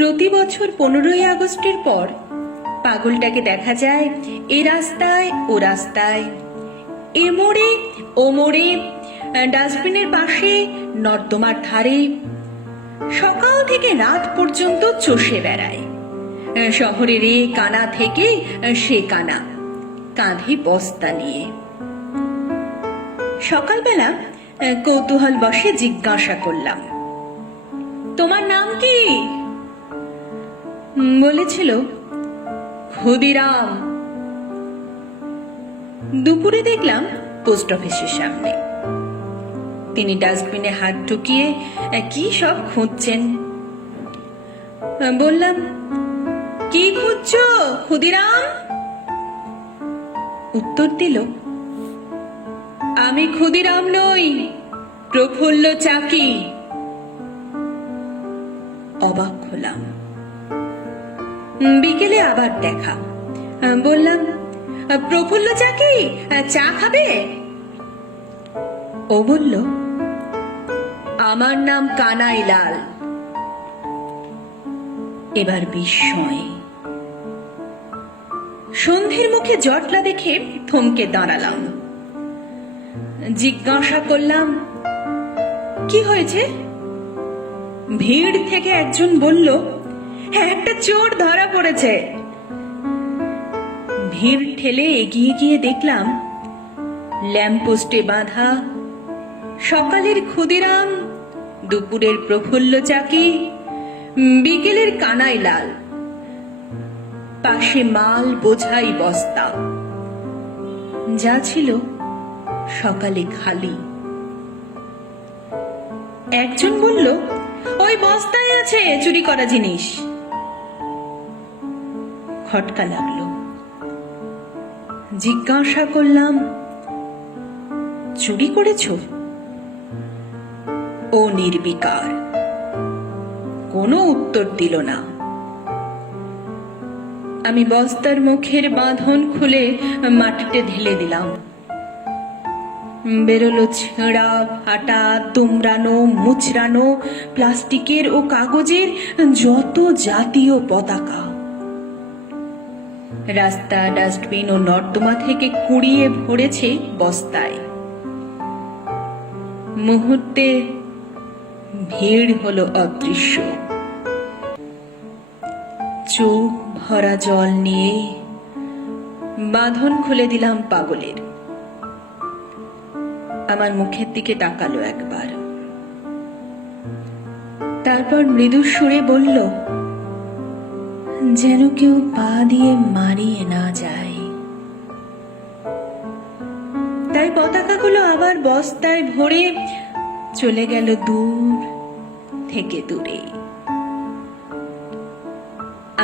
প্রতি বছর 15ই আগস্টের পর পাগলটাকে দেখা যায় এ রাস্তায় ও রাস্তায়, এ মোড়ে ও মোড়ে, ডাস্টবিনের পাশে, নর্দমার ধারে। সকাল থেকে রাত পর্যন্ত চষে বেড়ায়, শহরের এ কানা থেকে সে কানা, কাঁধে বস্তা নিয়ে। সকালবেলা কৌতূহল বসে জিজ্ঞাসা করলাম, তোমার নাম কি? বলেছিল, ক্ষুদিরাম। দুপুরে দেখলাম পোস্ট অফিসের সামনে তিনি ডাস্টবিনে হাত ঢুকিয়ে কি সব খুঁজছেন। বললাম, কি খুঁজছো ক্ষুদিরাম? উত্তর দিল, আমি ক্ষুদিরাম নই, প্রফুল্ল চাকি। অবাক হলাম। বিকেলে আবার দেখা। বললাম, প্রফুল্ল চাকি, চা খাবে? ও বলল, আমার নাম কানাই লাল। এবার বিস্ময়। সন্ধ্যের মুখে জটলা দেখে থমকে দাঁড়ালাম। জিজ্ঞাসা করলাম, কি হয়েছে? ভিড় থেকে একজন বলল, একটা চোর ধরা পড়েছে। ভিড় ঠেলে এগিয়ে গিয়ে দেখলাম ল্যাম্পপোস্টে বাঁধা সকালের ক্ষুদিরাম, দুপুরের প্রফুল্ল চাকি, বিকেলের কানাই লাল, পাশে মাল বোঝাই বস্তা, যা ছিল সকালে খালি। একজন বলল, ওই বস্তায় আছে চুরি করা জিনিস। খটকা লাগলো। জিজ্ঞাসা করলাম, চুরি করেছ? ও নির্বিকার, কোনো উত্তর দিল না। আমি বস্তার মুখের বাঁধন খুলে মাটিতে ঢেলে দিলাম। বেরোলো ছেঁড়া, ফাটা, দুমড়ানো, মুচড়ানো প্লাস্টিকের ও কাগজের যত জাতীয় পতাকা। রাস্তা, ডাস্টবিন ও নর্দমা থেকে কুড়িয়ে ভরেছে বস্তায়। মুহূর্তে ভিড় হলো অদৃশ্য। চোখ ভরা জল নিয়ে বাঁধন খুলে দিলাম পাগলের। আমার মুখের দিকে তাকালো একবার, তারপর মৃদু সুরে বলল, যেন কেউ পা দিয়ে মারিয়ে না যায়। তাই পতাকাগুলো আবার বস্তায় ভরে চলে গেল দূর থেকে দূরে।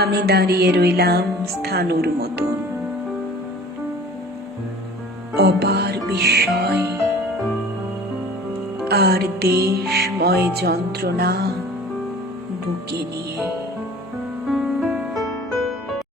আমি দাঁড়িয়ে রইলাম স্থানুর মতন, অপার বিস্ময় আর দেশময় যন্ত্রণা বুকে নিয়ে।